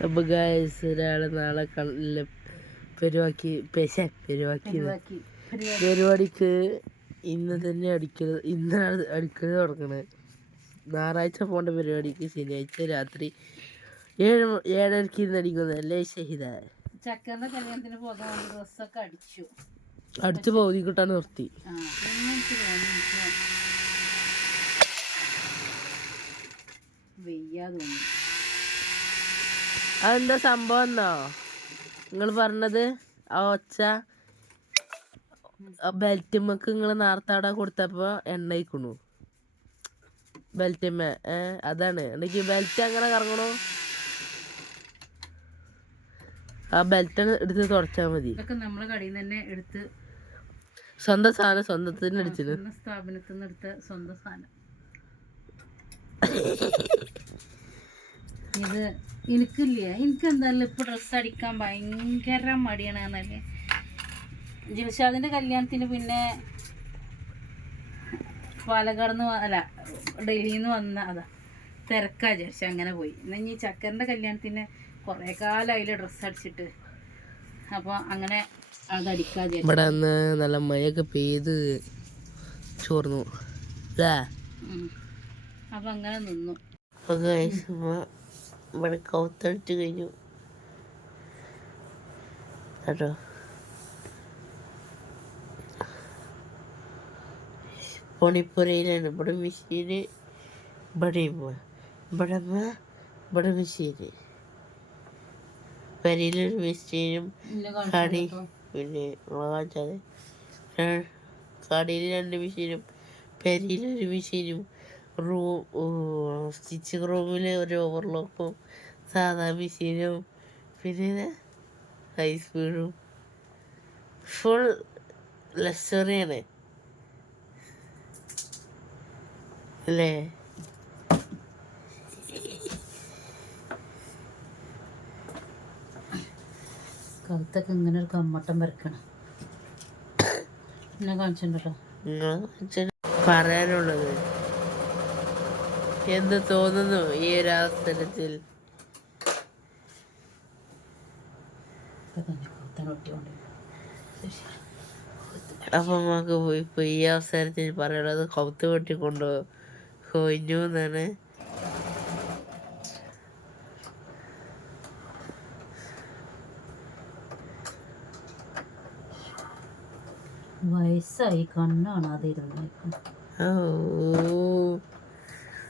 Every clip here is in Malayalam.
അപ്പൊ ഗായ്സ് ഒരാളെ നാളെ കള്ള പെരുവാക്കി പെശ പെരുവാക്കി. പരിപാടിക്ക് ഇന്ന് തന്നെ അടിക്കൽ ഇന്നാണ് അടിക്കൽ തുടങ്ങണത് ഞായറാഴ്ച പോകേണ്ട പരിപാടിക്ക് ശനിയാഴ്ച രാത്രി ഏഴ് ഏഴരക്ക് ഇന്ന് അടിക്കുന്നതല്ലേ ഷഹിദ? ചക്കറിന്റെ കല്യാണത്തിന് പോകാൻ വേണ്ടി ഡ്രസ്സൊക്കെ അടിച്ചു. അടുത്ത് പകുതി കിട്ടാൻ നിർത്തി വെയ്യാ തോന്നി അതെന്താ സംഭവം എന്നോ? നിങ്ങൾ പറഞ്ഞത് ആ ഒച്ച ബെൽറ്റുമ്മക്ക് നിങ്ങൾ നേർത്താടെ കൊടുത്തപ്പോ എണ്ണയിക്കണു ബെൽറ്റുമ്മ ഏ അതാണ്. എനിക്ക് ബെൽറ്റ് അങ്ങനെ കറങ്ങണു? ആ ബെൽറ്റ് എടുത്ത് തുടച്ചാൽ മതി. നമ്മളെ കടയിൽ നിന്ന് തന്നെ എടുത്ത് സ്വന്തം സാധനം സ്വന്തത്തിന് അടിച്ചത് സ്ഥാപനത്തിൽ നിന്ന് എടുത്ത സ്വന്തം സാധനം. ഇത് എനിക്കില്ലേ? എനിക്ക് എന്തായാലും ഇപ്പൊ ഡ്രസ്സ് അടിക്കാൻ ഭയങ്കര മടിയാണ് എന്നല്ലേ ജിൽഷാദിന്റെ കല്യാണത്തിന് പിന്നെ പാലക്കാട് നിന്ന് അല്ല ഡൽഹിയിൽ നിന്ന് വന്ന അതാ തിരക്കാ വിചാരിച്ചു അങ്ങനെ പോയി. എന്നാ ഈ ചക്കറിന്റെ കല്യാണത്തിന് കുറേ കാലമായില്ല ഡ്രസ്സ് അടിച്ചിട്ട്. അപ്പോൾ അങ്ങനെ അതടിക്കാ ഇവിടെ അന്ന് നല്ല മഴയൊക്കെ പെയ്ത് ചോർന്നു. അല്ലേ ഉം. അപ്പൊ അങ്ങനെ നിന്നു. അപ്പോൾ ഇവിടെ കൗത്തടിച്ച് കഴിഞ്ഞു. കേട്ടോ പണിപ്പുരയിലാണ്. ഇവിടെ മെഷീന് ഇവിടെ ഇമ്മ ഇവിടെ ഇവിടെ മെഷീന്. പെരയിലൊരു മെഷീനും കടി പിന്നെ വാങ്ങിച്ചത് കടയിൽ രണ്ട് മെഷീനും പെരയിലൊരു മെഷീനും റൂം സ്റ്റിച്ചിങ് റൂമിൽ ഒരു ഓവർലോക്കും സാധാ മെഷീനും പിന്നെ ഹൈ സ്പീഡും ഫുൾ ലക്ഷറിയാണ് അല്ലേ? കഴുത്തൊക്കെ ഇങ്ങനെ ഒരു കമ്മട്ടം വരക്കണം. എന്നെ കാണിച്ചിട്ടുണ്ടോ നിങ്ങൾ പറയാനുള്ളത്. എന്ത് തോന്നുന്നു ഈ ഒരു അവസരത്തിൽ. നമുക്ക് ഇപ്പൊ ഈ അവസരത്തിൽ പറയുന്നത് കൗത്ത് വെട്ടിക്കൊണ്ട് കൊഞ്ഞു എന്നാണ്. വയസ്സായി കണ്ണാണ് അതിരുന്നേക്കും ഓ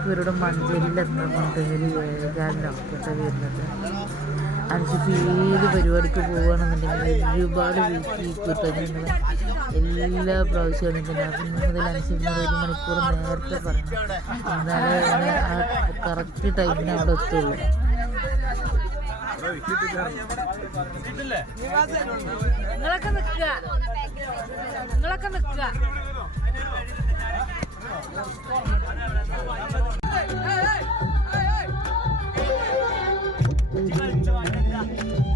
ആറര ഇവരുടെ മഞ്ചേരിയിലെത്തുന്നുണ്ട് ഒരു ഏകാലിനൊക്കെ വരുന്നത് അനുസരിച്ച് പേര് പരിപാടിക്ക് പോവുകയാണെന്നുണ്ടെങ്കിൽ ഒരുപാട് വീട്ടിൽ ഞങ്ങൾ എല്ലാ പ്രാവശ്യവും അപ്പം മുതൽ അഞ്ച് ഒരു മണിക്കൂർ നേരത്തെ പറഞ്ഞു എന്നാലേ ആ കറക്റ്റ് ടൈമിന് അവിടെ എത്തുള്ളൂ. നിങ്ങളൊക്കെ നിൽക്കുക. നിങ്ങളൊക്കെ നിൽക്കുക. 哎哎哎哎！哎哎哎哎哎哎哎哎哎哎哎哎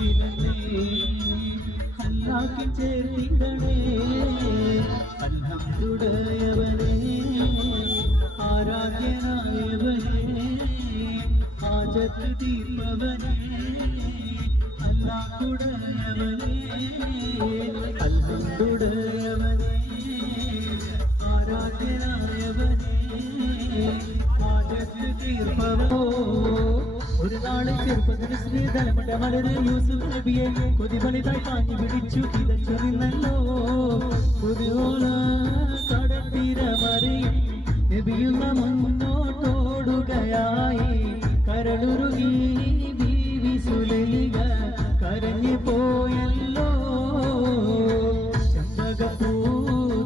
കിടന്നേ അല്ലാക്കി ചേർത്തിടണേ അല്ലയുടയവനെ ആരാധ്യനായവനെ ആജത്ത് ദീപവനെ അല്ലാക്കുടയവനെ അല്ലയുടയവനെ ആരാധ്യനായവനെ ആജത്ത് തീർപ്പവോ ഒരു നാളെ ചെറുപ്പത്തിന് ശ്രീധരമുണ്ട വളരെ യൂസുഫ് നബിയെ കൊതിപണിതായി പാഞ്ഞു പിടിച്ചു. കിതച്ചു നിന്നല്ലോ പുതുവോല കടത്തിരമറിയും നബിയുന്ന മുന്നോട്ടോടുകയായി. കരളുരുകി ബീവി സുലലിക കരഞ്ഞു പോയല്ലോ. ചന്തകപ്പൂ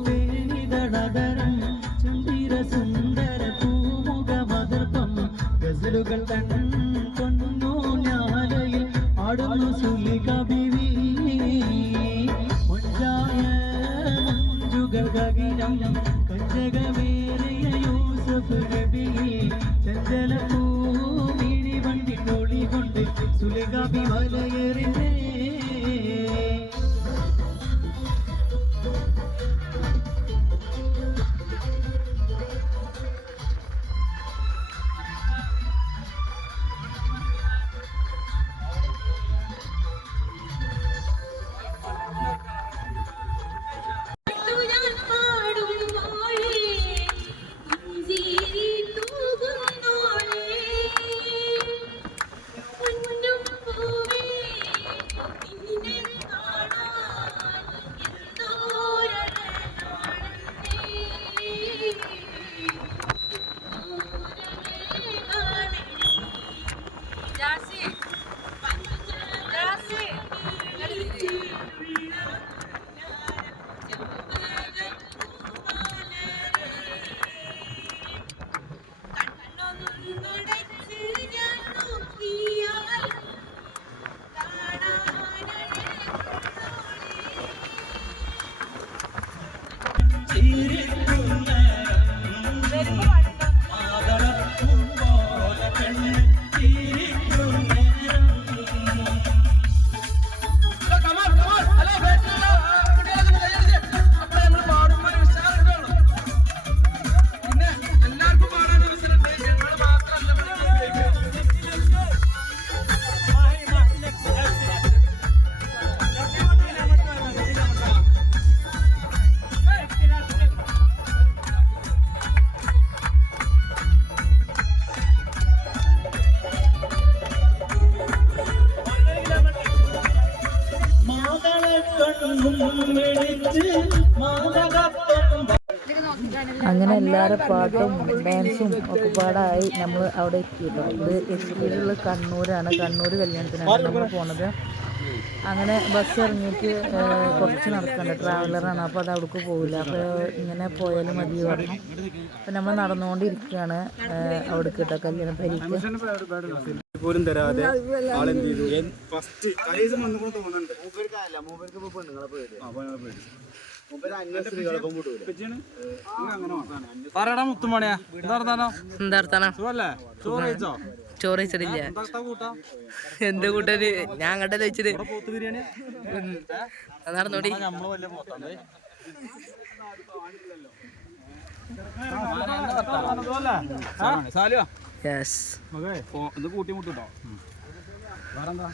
തേനിതടതരം ചുന്തിര സുന്ദര പൂമുഖമതർപ്പം ഗസലുകൾ തൻ കൊന്നു ആടുന്നു സുലിക ബിവി മൊഞ്ചായ മഞ്ജുകൾ ഗഗിനം കഞ്ചകമേറിയ യൂസഫ് നബി ചഞ്ചല പൂമിഴി കൊണ്ട് സുലിക ബി പാട്ടും ഡാൻസും ഒക്കെ പാടായി നമ്മൾ അവിടെ എത്തിയിട്ടോ ഇത് എക്സ്പീരിയുള്ള കണ്ണൂരാണ്. കണ്ണൂർ കല്യാണത്തിനാണ് നമ്മൾ പോണത്. അങ്ങനെ ബസ് ഇറങ്ങിയിട്ട് കുറച്ച് നടക്കണ്ട. ട്രാവലറാണ് അപ്പോൾ അത് അവിടേക്ക് പോകില്ല അപ്പോൾ ഇങ്ങനെ പോയാലും മതി പറഞ്ഞു. അപ്പം നമ്മൾ നടന്നുകൊണ്ടിരിക്കുകയാണ് അവിടെ കേട്ടോ കല്യാണ പരിക്ക് പോലും തരാതെ ഫസ്റ്റ് തോന്നുന്നുണ്ട്. പറയടാ മുത്തുമണിയാ. എന്താർത്താനോ എന്താർത്താനോ സുഖല്ലേ? ചോറ് കഴിച്ചോ? ചോറ് എന്താ കൂട്ടര്? ഞാൻ കണ്ടത് ബിരിയാണി? നടന്നോടി. യെസ് മകേ ഇത് കൂട്ടി മുട്ടുട്ടോ? വേറെന്താ?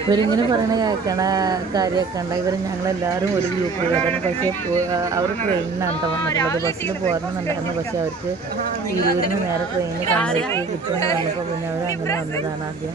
ഇവരിങ്ങനെ പറയണ കേൾക്കണ കാര്യമൊക്കെ ഇവർ ഞങ്ങളെല്ലാവരും ഒരു ഗ്രൂപ്പിലാണ് പക്ഷേ അവർ ട്രെയിനിനാണ് കേട്ടോ വന്നിട്ടുള്ളത് ബസ്സിൽ പോരണമെന്നുണ്ടായിരുന്നു പക്ഷെ അവർക്ക് ഇരുപതിന് നേരെ ട്രെയിനിൽ കണ്ണൂർക്ക് കിട്ടുമെന്ന് പറഞ്ഞപ്പോൾ പിന്നെ അവർ അങ്ങനെ വന്നതാണ് ആദ്യം.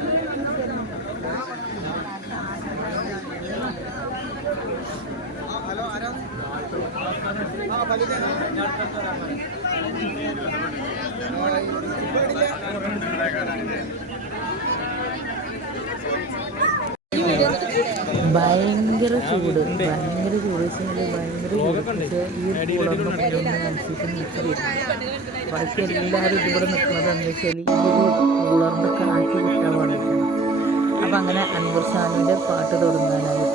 ഭയങ്കര ചൂട് ഭയങ്കര ചൂട്. ഭയങ്കര ചൂട് ഈ പക്ഷെ എല്ലാവരും ഇവിടെ നിൽക്കുന്നത് എന്താ വെച്ചാൽ അപ്പൊ അങ്ങനെ അൻവർ ഷാനുവിന്റെ പാട്ട് തുടങ്ങാനായിട്ട്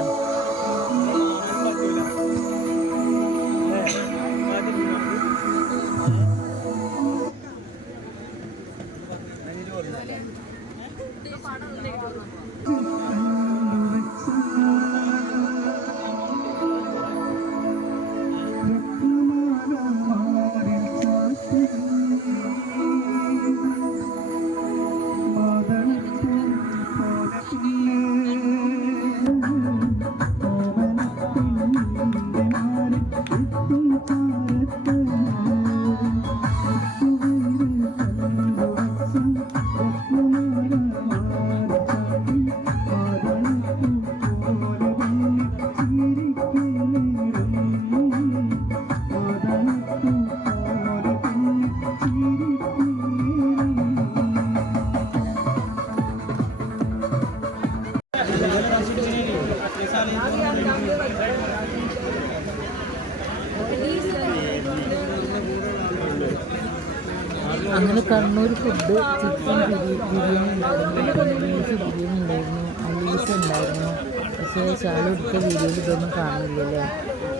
എടുത്ത വീഡിയോയിൽ ഇതൊന്നും കാണില്ലല്ലേ?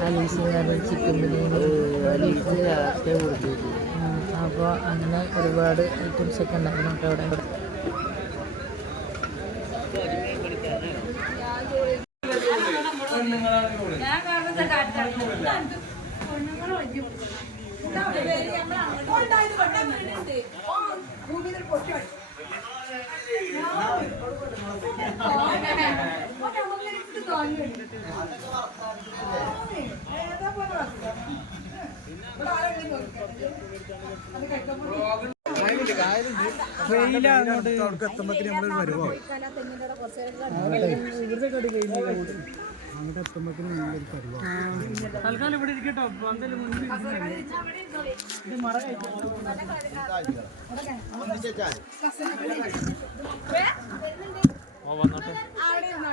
അലീസിന് ചിക്കൻ ബിരിയാണി അലീസ് ലാസ്റ്റേ കൊടുത്തു അപ്പോൾ അങ്ങനെ ഒരുപാട് ഐറ്റംസ് ഒക്കെ ഉണ്ടായിരുന്നു കേട്ടോ അവിടെ.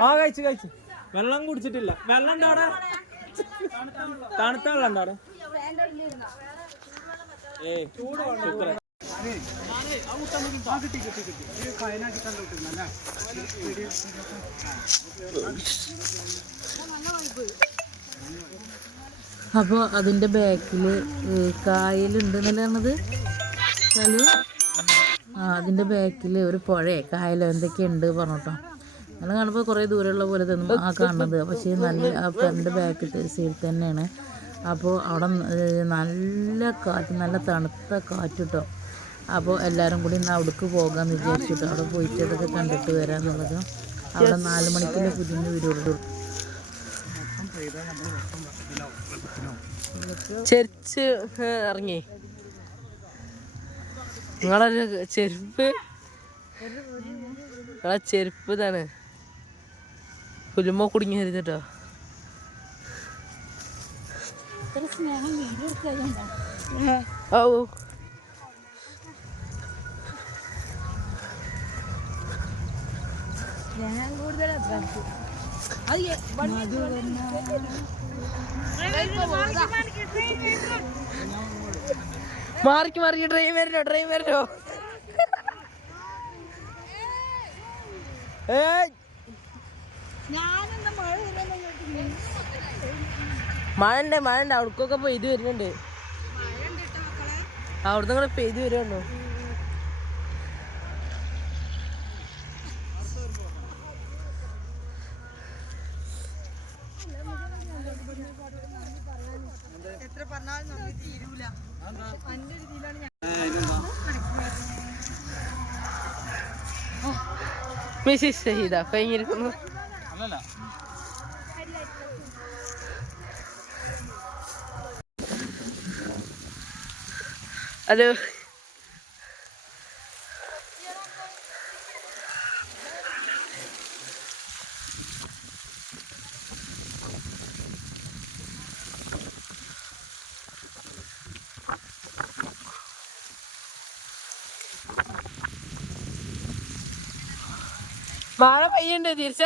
ആ കഴിച്ചു കഴിച്ചു വെള്ളം കുടിച്ചിട്ടില്ല വെള്ളം ഉണ്ടോ അവിടെ തണുത്ത വെള്ളം ഉണ്ടോ അവിടെ. അപ്പോൾ അതിന്റെ ബാക്കിൽ കായലുണ്ട് എന്നല്ലേ ഹലോ? ആ അതിന്റെ ബാക്കിൽ ഒരു പുഴയെ. കായലോ എന്തൊക്കെയുണ്ട് പറഞ്ഞോട്ടോ. അങ്ങനെ കാണുമ്പോൾ കുറേ ദൂരമുള്ള പോലെ തോന്നും ആ കാണുന്നത്. പക്ഷേ നല്ല ആ പെരന്റെ ബാക്കിൽ സൈഡിൽ തന്നെയാണ്. അപ്പോൾ അവിടെ നല്ല കാറ്റ് നല്ല തണുത്ത കാറ്റ് കേട്ടോ അപ്പോൾ എല്ലാവരും കൂടി ഇന്ന് അവിടേക്ക് പോകാമെന്ന് വിചാരിച്ചിട്ട്. അവിടെ പോയിട്ട് അതൊക്കെ കണ്ടിട്ട് വരാമെന്നുള്ളത് അവിടെ നാല് മണിക്കൂർ പുതിഞ്ഞ് വരുള്ളൂ ചെരിച്ച് ഇറങ്ങി. നിങ്ങളൊരു ചെരുപ്പ്. നിങ്ങളെ ചെരുപ്പ് ഇതാണ്. പുലുമോ കുടുങ്ങി വരുന്നിട്ടോ. ഓ. മാറിക്ക് മാറിക്ക് ട്രെയിൻ വരണോ ട്രെയിൻ വരണോ ഏയ് മഴ ഉണ്ട് മഴ ഉണ്ട് അവിടക്കൊക്കെ പെയ്ത് വരുന്നുണ്ട് അവിടുന്ന് കൂടെ പെയ്ത് വരുന്നുണ്ടോ മിസ്സിസ് ഷഹീദ കഴിഞ്ഞിരിക്കുന്നു. ഹലോ വാഴ പെയ്യുണ്ട് തിരിച്ചു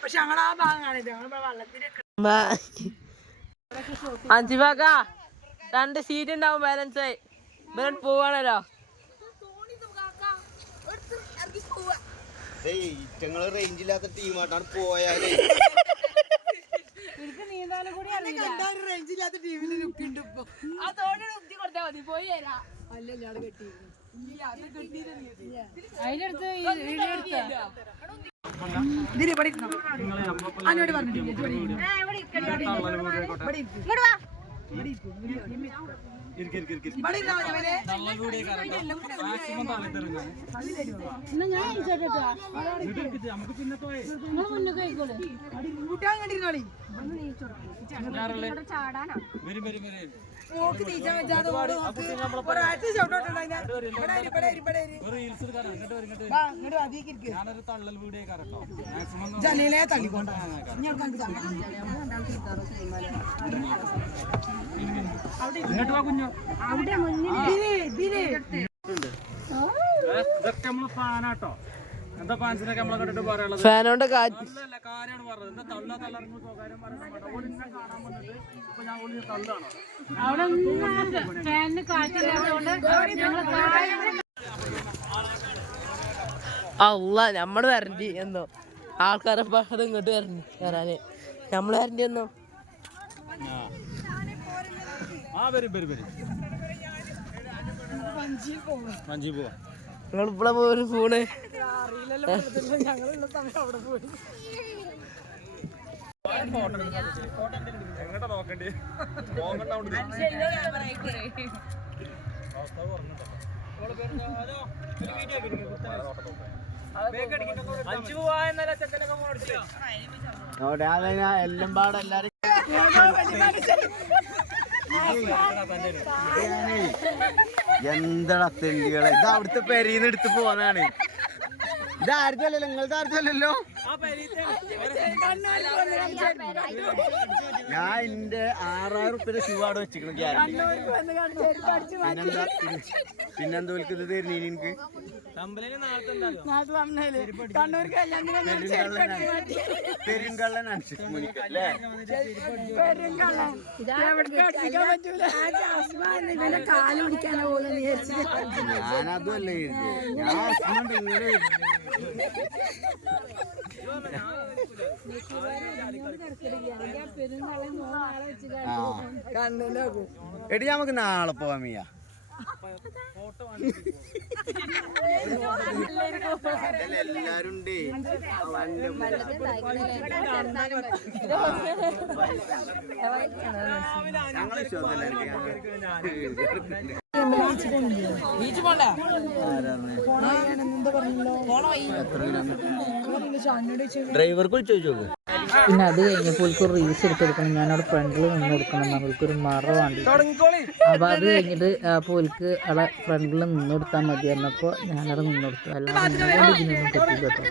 പക്ഷെ ഞങ്ങൾ വള്ളത്തിന്റെ അഞ്ചിവാക്ക രണ്ട് സീറ്റ് ഉണ്ടാവും ബാലൻസ് ആയി ഇവരോട് പോവാണല്ലോ. ഇറ്റങ്ങൾ റേഞ്ച് ഇല്ലാത്ത ടീമായിട്ടാണ് പോയാലേ. മതി. പോയി ഇതൊക്കെ നമ്മൾ ഫാനാട്ടോ എന്താ നമ്മളെ കണ്ടിട്ട് പറയാനുള്ളത് ഫാനോണ്ട് കൂട്ടാൻ അല്ല കാര്യമാണ് പറഞ്ഞത് എന്താ തള്ള തള്ളറിഞ്ഞു സ്വകാര്യം പറയുന്നത് വാ കാണാൻ വന്നിട്ട് ഇപ്പൊ ഞാൻ ഓടി കാറ്റ് അല്ല നമ്മൾ വരണ്ടി എന്നോ ആൾക്കാരെ പാട് ഇങ്ങോട്ട് വരണ്ടി വരാന്. നമ്മൾ വരണ്ടി എന്നോ ആ വരും വരും വരും. മഞ്ചി പോവാ. നിങ്ങൾ ഇവിടെ പോയി. ഫോണ് എല്ലാം പാടെ എല്ലാരും. എന്താടാ തെണ്ടികളെ ഇത് അവിടുത്തെ പെരീന്ന് എടുത്ത് പോന്നാണ് ഇത് ആർക്കല്ലല്ലോ നിങ്ങളുടെ ആരുതല്ലോ ഞാൻ എന്റെ ആറായിരം റുപ്യ ഷൂ അവിടെ വെച്ചിരിക്കണം ഗ്യാരണ്ടി പിന്നെന്താ? പിന്നെന്തോൽക്കുന്നത് ഇത് തരുന്നീ എനിക്ക്? തമ്പലിന് നാളത്തെ പെരുങ്കള്ളൻ അനുസരിച്ച് മുനിക്കല്ലേ കാൽ പിടിക്കാനോ പോലെ വിചാരിച്ചിട്ട്. ഞാനതും അല്ല എഴുതിയത് ഞാൻ ഇങ്ങനെ. എടി നമുക്ക് നാളെ പോവാം മിയ. എല്ലാരും ഉണ്ടേ അവന്റെ ബീച്ച് പോണ്ട ഡ്രൈവർക്ക് പിന്നെ അത് കഴിഞ്ഞപ്പോൾ ഒരു റീൽസ് എടുത്തെടുക്കണം. ഞാൻ ഫ്രണ്ടിൽ നിന്ന് കൊടുക്കണം അവൾക്കൊരു മറ വേണ്ടി. അപ്പോൾ അത് കഴിഞ്ഞിട്ട് അപ്പോൾ ഓൽക്ക് അവിടെ ഫ്രണ്ടിൽ നിന്ന് കൊടുത്താൽ മതി എന്നപ്പോ ഞാനവിടെ നിന്ന് കൊടുത്തു അല്ലാതെ കേട്ടോ.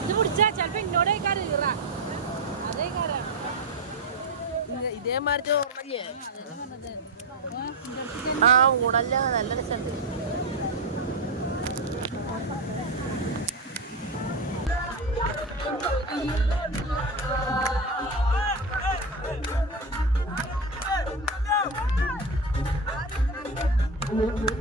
ഇത് പിടിച്ചാ ചെലപ്പോ ഇന്നോട് ഈറ അതേ കാര്യം ഇതേമാതിരി ഓർമ്മയില്ലേ ആ ഊടല്ല നല്ല രസമുണ്ട് ആ